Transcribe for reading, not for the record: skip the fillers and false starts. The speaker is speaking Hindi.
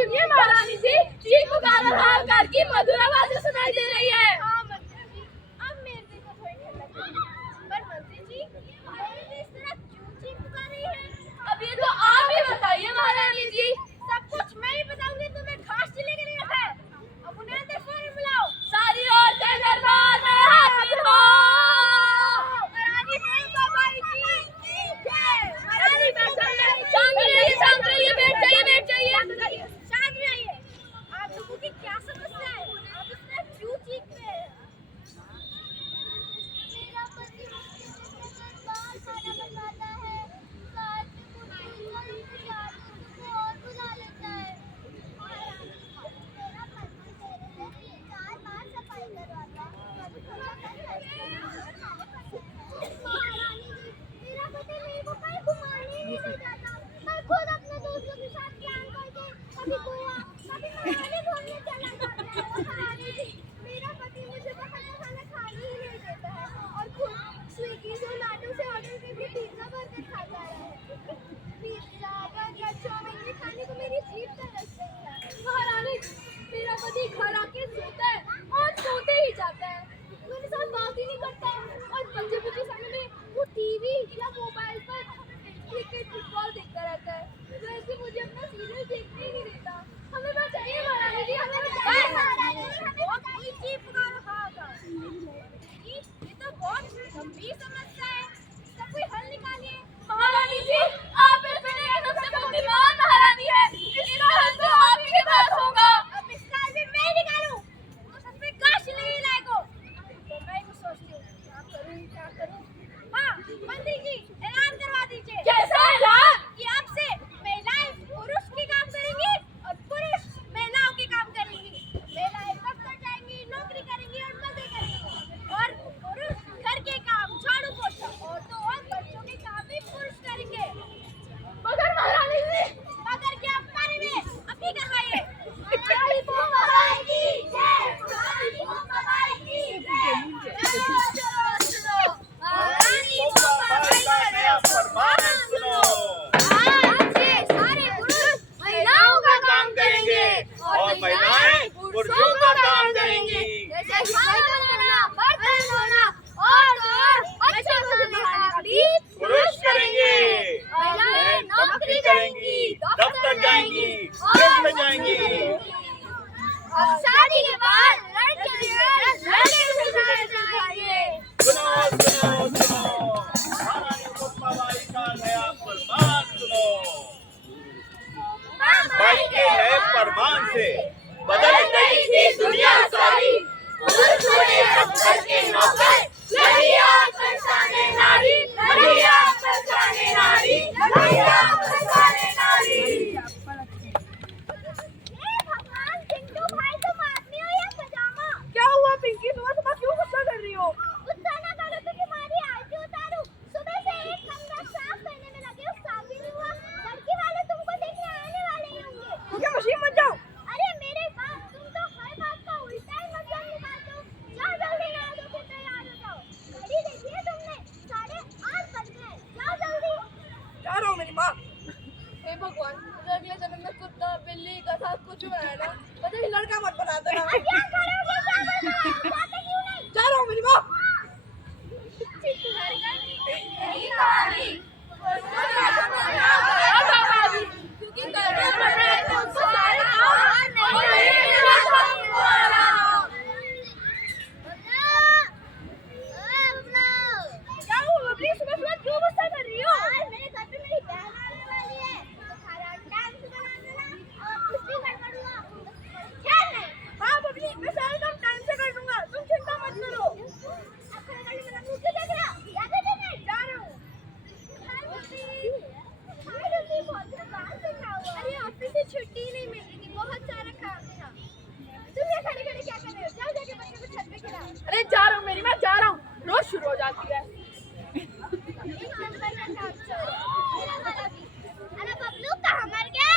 सुनिए महारानी जी, चीख पुकार और हाहाकार की मधुर आवाज़ें सुनाई दे रही है। हाँ मंत्री जी, अब मेरे दिल को थोड़ी ठंडक मिली। पर मंत्री जी, ये इस तरह क्यों चीख पुकार रही है? अब ये तो आप ही बताइए महारानी जी। सब कुछ मैं ही बताऊंगी, तुम्हें घास चले के नहीं रखा है। अब उन्हें अंदर फौरन बुलाओ। सारी औरतें दरबार में हाजिर हो। महारानी फूलबाई की जय। महारानी शांत रहिए, शांत रहिए, बैठ जाइए, बैठ जाइए। शांत रहिए। आप लोगों की क्या समस्या है? आप इस तरह क्यों चीखते हैं? मेरा पति मुझे बार खाना बनवाता है, साथ में मुझे और बुला लेता है। मेरा पति मेरे लिए 4 बार सफाई करवाता है। महारानी जी, मेरा पति मेरे को कहीं घुमाने ही नहीं जाता। मैं खुद अपने दोस्तों के साथ प्लान करके कभी गोवा, कभी मनाली घूमने चला जाता है। महारानी जी, मेरा पति मुझे बाहर का खाना खाने ही नहीं देता है और खुद स्विगी जोमेटो से ऑर्डर करके पिज्जा बर्गर खाता है। पिज्जा बर्गर चाउमीन ये खाने को मेरी जीभ तरस गई है। महारानी, मेरा पति घर आके सोता है और सोते ही जाता है, मेरे साथ बात ही नहीं करता और बचे समय में वो टीवी या मोबाइल पर क्रिकेट फुटबॉल देखता रहता है। वैसे मुझे अपना सीरियल देखने ही नहीं देता। हमें बचाइए महारानी जी, हमें बचाइए। महारानी जी, हमें कोई चीज पुकारो होगा। ये तो बहुत गंभीर समस्या है, इसका कोई हल निकालिए। महारानी जी, आप इस दुनिया की सबसे बुद्धिमान महारानी है, इसका हल तो आप ही के पास होगा। अब इसका हल भी मैं निकालूं, तो सच में काश नहीं लायको। तो मैं भी सोचती हूँ क्या करूँ। हाँ मंत्री जी, ऐलान करवा दीजिए। कैसा ऐलान? कि अब से महिलाएं पुरुष के काम करेंगी और पुरुष महिलाओं के काम करेंगी। महिलाएं दफ्तर जाएंगी, नौकरी करेंगी और मजे करेंगी और पुरुष घर के काम, झाड़ू पोछा, औरतों और बच्चों के काम भी पुरुष करेंगे। मगर महारानी जी, मगर क्या हमारे में अभी करवाइए। महारानी फूलबाई की जय। महारानी फूलबाई की जय। सुनो, महारानी फूलबाई का नया फरमान सुनो। आज से सारे पुरुष महिलाओं का काम करेंगे और महिलाएं पुरुषों का काम करेंगी। जैसे बर्तन धोना, बर्तन धोना और बच्चों को संभालना भी पुरुष करेंगे। महिलाएं नौकरी करेंगी, दफ्तर जाएंगी, ऑफिस में जाएंगी। और शादी के बाद लड़के से सिखाइए। सुनो सुनो सुनो, महारानी फूलबाई का नया फरमान सुनो। बाई के नए फरमान से बदल गई थी दुनिया सारी। पुरुष बने सब घर के नौकर, लड़ी आग बरसाने नारी, लड़ी आग बरसाने नारी, लड़ी आग बरसाने नारी। भगवान, चिंटू भाई तुम आदमी हो या पजामा? क्या हुआ पिंकी, सुबह क्यों गुस्सा कर रही हो? गुस्सा ना करो तो तुम्हारी आरती उतारूं। सुबह से एक कमरा साफ करने में लगे हो, साफ भी नहीं हुआ। लड़की वाले तुमको देखने आने वाले ही होंगे। क्या मशीन मत जाओ। अरे मेरे बाप, तुम तो हर बात का उल्टा ही मतलब निकालते हो। जाओ जल्दी नहा धो के तैयार हो जाओ। घड़ी देखिए तुमने, 8:30 बज गए। जाओ जल्दी। जा रहा हूँ मेरी माँ। हे भगवान, मुझे अगले जन्म में कुत्ता, बिल्ली, गधा कुछ बनाना, मुझे लड़का मत बना देना। क्या करोगे, क्या करना है? जाते क्यों नहीं? जा रहा हूँ मेरी माँ। यही कहानी। क्योंकि करना पड़ रहा है तो उसको सारे काम और मेरे क्या हुआ बबली, सुबह क्यों गुस्सा कर रही हो? मेरे घर पे मेरी बहन आने वाली है, तो खाना डांस बना देना और कुछ भी गड़बड़ हुआ तो ख्याल नहीं। हाँ बबली, मैं सारा काम टाइम से कर दूंगा, तुम चिंता मत करो। अब खाना खाने मेरा मुंह क्यों देख रहा? क्या कर रहे हैं? जा रहा हूँ। हाय बब्बी, बहुत काम करना हुआ। अरे ऑफिस से छुट्टी नहीं मिल रही थी, बहुत सारा काम था। तुम ये खड़े खड़े क्या कर रहे हो? जाओ जाके बच्चे को छत पे खिलाओ। अरे जा रहा हूँ मेरी माँ, जा रहा हूँ। रोज शुरू हो जाती है। एक नंबर का काम चल रहा है। मेरा वाला भी। अरे बबलू कहाँ मर गया?